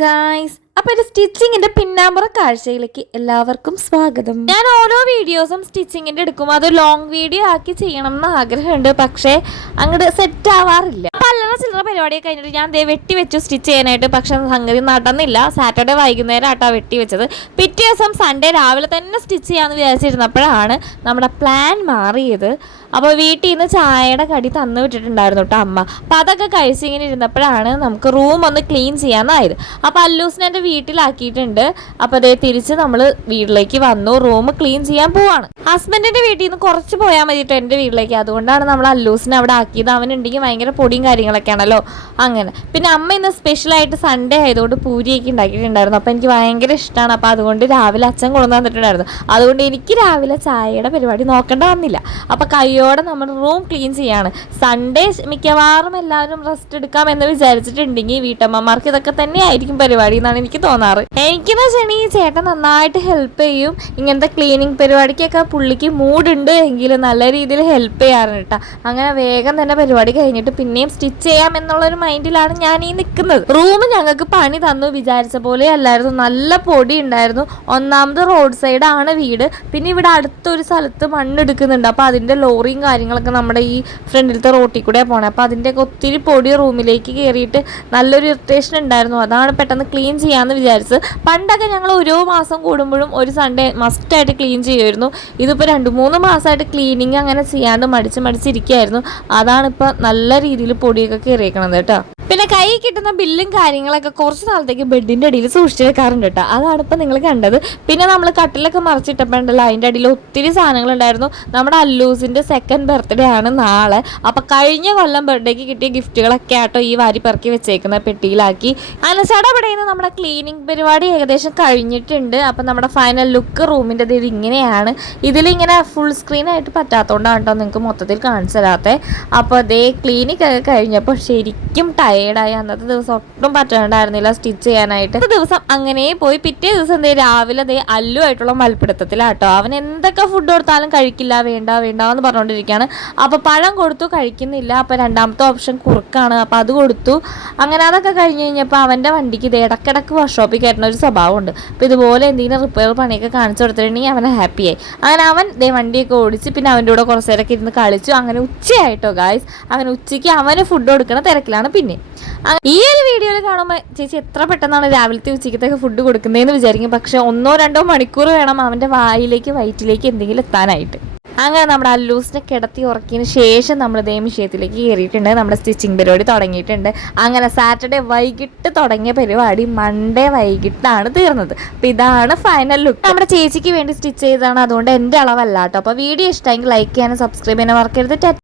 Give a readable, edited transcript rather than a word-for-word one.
Guys, അപ്പോൾ ഒരു സ്റ്റിച്ചിങ്ങിന്റെ പിന്നാമ്പുറ കാഴ്ചയിലേക്ക് എല്ലാവർക്കും സ്വാഗതം. ഞാൻ ഓരോ വീഡിയോസും സ്റ്റിച്ചിങ്ങിന്റെ എടുക്കും, അത് ലോങ് വീഡിയോ ആക്കി ചെയ്യണം എന്ന് ആഗ്രഹമുണ്ട്. പക്ഷേ അങ്ങോട്ട് സെറ്റ് ആവാറില്ല. അല്ലറ ചില്ലറ പരിപാടിയൊക്കെ കഴിഞ്ഞിട്ട് ഞാൻ വെട്ടി വെച്ചു സ്റ്റിച്ച് ചെയ്യാനായിട്ട്. പക്ഷെ സംഗതി നടന്നില്ല. സാറ്റർഡേ വൈകുന്നേരം ആട്ടാ വെട്ടി വെച്ചത്. പിറ്റേ ദിവസം സൺഡേ രാവിലെ തന്നെ സ്റ്റിച്ച് ചെയ്യാമെന്ന് വിചാരിച്ചിരുന്നപ്പോഴാണ് നമ്മുടെ പ്ലാൻ മാറിയത്. അപ്പോൾ വീട്ടിൽ നിന്ന് ചായയുടെ കടി തന്നു വിട്ടിട്ടുണ്ടായിരുന്നു കേട്ടോ അമ്മ. അപ്പോൾ അതൊക്കെ കഴിച്ചിങ്ങനെ ഇരുന്നപ്പോഴാണ് നമുക്ക് റൂം ഒന്ന് ക്ലീൻ ചെയ്യാനായത്. അപ്പോൾ അല്ലൂസിനെ എൻ്റെ വീട്ടിലാക്കിയിട്ടുണ്ട്. അപ്പോൾ അതേ തിരിച്ച് നമ്മൾ വീട്ടിലേക്ക് വന്നു. റൂം ക്ലീൻ ചെയ്യാൻ പോവാണ്. ഹസ്ബൻഡിൻ്റെ വീട്ടിൽ നിന്ന് കുറച്ച് പോയാൽ മതിയിട്ട് എൻ്റെ വീട്ടിലേക്ക്. അതുകൊണ്ടാണ് നമ്മൾ അല്ലൂസിനെ അവിടെ ആക്കിയത്. അവനുണ്ടെങ്കിൽ ഭയങ്കര പൊടിയും കാര്യങ്ങളൊക്കെ ആണല്ലോ അങ്ങനെ. പിന്നെ അമ്മ ഇന്ന് സ്പെഷ്യലായിട്ട് സൺഡേ ആയതുകൊണ്ട് പൂരിയൊക്കെ ഉണ്ടാക്കിയിട്ടുണ്ടായിരുന്നു. അപ്പോൾ എനിക്ക് ഭയങ്കര ഇഷ്ടമാണ്. അപ്പോൾ അതുകൊണ്ട് രാവിലെ അച്ഛൻ കൊണ്ടു തന്നിട്ടുണ്ടായിരുന്നു. അതുകൊണ്ട് എനിക്ക് രാവിലെ ചായയുടെ പരിപാടി നോക്കേണ്ട വന്നില്ല. അപ്പോൾ കൈയോടെ നമ്മൾ റൂം ക്ലീൻ ചെയ്യാണ്. സൺഡേ മിക്കവാറും എല്ലാവരും റെസ്റ്റ് എടുക്കാമെന്ന് വിചാരിച്ചിട്ടുണ്ടെങ്കിൽ വീട്ടമ്മമാർക്ക് ഇതൊക്കെ തന്നെ ആയിരിക്കും പരിപാടി എന്നാണ് എനിക്ക് തോന്നാറ്. എനിക്കെന്ന് വെച്ചാൽ ഈ ചേട്ടൻ നന്നായിട്ട് ഹെൽപ്പ് ചെയ്യും. ഇങ്ങനത്തെ ക്ലീനിങ് പരിപാടിക്കൊക്കെ പുള്ളിക്ക് മൂഡുണ്ട് എങ്കിൽ നല്ല രീതിയിൽ ഹെൽപ്പ് ചെയ്യാറുണ്ട് കേട്ടോ. അങ്ങനെ വേഗം തന്നെ പരിപാടി കഴിഞ്ഞിട്ട് പിന്നെയും സ്റ്റിച്ച് ചെയ്യാം എന്നുള്ളൊരു മൈൻഡിലാണ് ഞാൻ ഈ നിൽക്കുന്നത്. റൂം ഞങ്ങൾക്ക് പണി തന്നു വിചാരിച്ച പോലെ അല്ലായിരുന്നു. നല്ല പൊടി ഉണ്ടായിരുന്നു. ഒന്നാമത് റോഡ് സൈഡാണ് വീട്. പിന്നെ ഇവിടെ അടുത്തൊരു സ്ഥലത്ത് മണ്ണെടുക്കുന്നുണ്ട്. അപ്പോൾ അതിൻ്റെ ലോറിയും കാര്യങ്ങളൊക്കെ നമ്മുടെ ഈ ഫ്രണ്ടിലത്തെ റോട്ടിൽ കൂടെ പോകണം. അപ്പോൾ അതിൻ്റെയൊക്കെ ഒത്തിരി പൊടി റൂമിലേക്ക് കയറിയിട്ട് നല്ലൊരു ഇറിറ്റേഷൻ ഉണ്ടായിരുന്നു. അതാണ് പെട്ടെന്ന് ക്ലീൻ ചെയ്യാമെന്ന് വിചാരിച്ചത്. പണ്ടൊക്കെ ഞങ്ങൾ ഓരോ മാസം കൂടുമ്പോഴും ഒരു സൺഡേ മസ്റ്റായിട്ട് ക്ലീൻ ചെയ്യുമായിരുന്നു. ഇതിപ്പോൾ 2-3 മാസമായിട്ട് ക്ലീനിങ് അങ്ങനെ ചെയ്യാണ്ട് മടിച്ചിരിക്കുകയായിരുന്നു. അതാണിപ്പോൾ നല്ല രീതിയിൽ പൊടിയൊക്കെ കയറിയേക്കണത് കേട്ടോ. പിന്നെ കൈ കിട്ടുന്ന ബില്ലും കാര്യങ്ങളൊക്കെ കുറച്ച് നാളത്തേക്ക് ബെഡിൻ്റെ അടിയിൽ സൂക്ഷിച്ച് വെക്കാറുണ്ട് കേട്ടോ. അതാണ് ഇപ്പം നിങ്ങൾ കണ്ടത്. പിന്നെ നമ്മൾ കട്ടിലൊക്കെ മറിച്ചിട്ടപ്പോണ്ടല്ലോ അതിൻ്റെ അടിയിൽ ഒത്തിരി സാധനങ്ങളുണ്ടായിരുന്നു. നമ്മുടെ അല്ലൂസിൻ്റെ 2nd ബർത്ത്ഡേ ആണ് നാളെ. അപ്പം കഴിഞ്ഞ കൊല്ലം ബർത്ത്ഡേക്ക് കിട്ടിയ ഗിഫ്റ്റുകളൊക്കെ ആട്ടോ ഈ വാരി പെറുക്കി വെച്ചേക്കുന്ന പെട്ടിയിലാക്കി. അനച്ചടപടയിൽ നമ്മുടെ ക്ലീനിങ് പരിപാടി ഏകദേശം കഴിഞ്ഞിട്ടുണ്ട്. അപ്പം നമ്മുടെ ഫൈനൽ ലുക്ക് റൂമിൻ്റെ ഇത് ഇങ്ങനെയാണ്. ഇതിലിങ്ങനെ ഫുൾ സ്ക്രീനായിട്ട് പറ്റാത്തതുകൊണ്ടാണ് കേട്ടോ നിങ്ങൾക്ക് മൊത്തത്തിൽ കാണിച്ചു തരാത്തത്. അപ്പോൾ അതേ ക്ലീനിങ് ഒക്കെ കഴിഞ്ഞപ്പോൾ ശരിക്കും ടയേർഡായി. അന്നത്തെ ദിവസം ഒട്ടും പറ്റാണ്ടായിരുന്നില്ല സ്റ്റിച്ച് ചെയ്യാനായിട്ട്. ദിവസം അങ്ങനെ പോയി. പിറ്റേ ദിവസം രാവിലെ അല്ലു ആയിട്ടുള്ള മൽപ്പിടുത്തത്തിലാട്ടോ. അവൻ എന്തൊക്കെ ഫുഡ് കൊടുത്താലും കഴിക്കില്ല, വേണ്ട എന്ന് പറഞ്ഞുകൊണ്ടിരിക്കുകയാണ്. അപ്പോൾ പഴം കൊടുത്തു, കഴിക്കുന്നില്ല. അപ്പോൾ രണ്ടാമത്തെ ഓപ്ഷൻ കുറുക്കാണ്. അപ്പോൾ അത് കൊടുത്തു. അങ്ങനെ അതൊക്കെ കഴിഞ്ഞ് കഴിഞ്ഞപ്പോൾ അവൻ്റെ വണ്ടിക്ക് ഇടയ്ക്കിടയ്ക്ക് വർക്ക്ഷോപ്പിൽ കയറ്റുന്ന ഒരു സ്വഭാവമുണ്ട്. അപ്പോൾ ഇതുപോലെ എന്തെങ്കിലും റിപ്പയർ പണിയൊക്കെ കാണിച്ചു കൊടുത്തിട്ടുണ്ടെങ്കിൽ അവനെ ഹാപ്പിയായി. അങ്ങനെ അവൻ വണ്ടിയൊക്കെ ഓടിച്ച് പിന്നെ അവൻ്റെ കൂടെ കുറച്ച് നേരമൊക്കെ ഇരുന്ന് കളിച്ചു. അങ്ങനെ ഉച്ചയായിട്ടോ ഗായ്സ്. അങ്ങനെ ഉച്ചയ്ക്ക് അവന് ഫുഡ് കൊടുക്കുന്ന തിരക്കിലാണ്. പിന്നെ ഈ ഒരു വീഡിയോയിൽ കാണുമ്പോൾ ചേച്ചി എത്ര പെട്ടെന്നാണ് രാവിലത്തെ ഉച്ചയ്ക്കത്തേക്ക് ഫുഡ് കൊടുക്കുന്നതെന്ന് വിചാരിക്കും. പക്ഷെ 1-2 മണിക്കൂർ വേണം അവൻ്റെ വയറ്റിലേക്ക് എന്തെങ്കിലും എത്താനായിട്ട്. അങ്ങനെ നമ്മുടെ അല്ലൂസിനെ കിടത്തി ഉറക്കിയതിന് ശേഷം നമ്മൾ വിഷയത്തിലേക്ക് കയറിയിട്ടുണ്ട്. നമ്മുടെ സ്റ്റിച്ചിങ് പരിപാടി തുടങ്ങിയിട്ടുണ്ട്. അങ്ങനെ സാറ്റർഡേ വൈകിട്ട് തുടങ്ങിയ പരിപാടി മൺഡേ വൈകിട്ടാണ് തീർന്നത്. അപ്പം ഇതാണ് ഫൈനൽ ലുക്ക്. നമ്മുടെ ചേച്ചിക്ക് വേണ്ടി സ്റ്റിച്ച് ചെയ്തതാണ്. അതുകൊണ്ട് എൻ്റെ അളവല്ല കേട്ടോ. അപ്പോൾ വീഡിയോ ഇഷ്ടമെങ്കിൽ ലൈക്ക് ചെയ്യാനും സബ്സ്ക്രൈബ് ചെയ്യാനും മറക്കരുത്.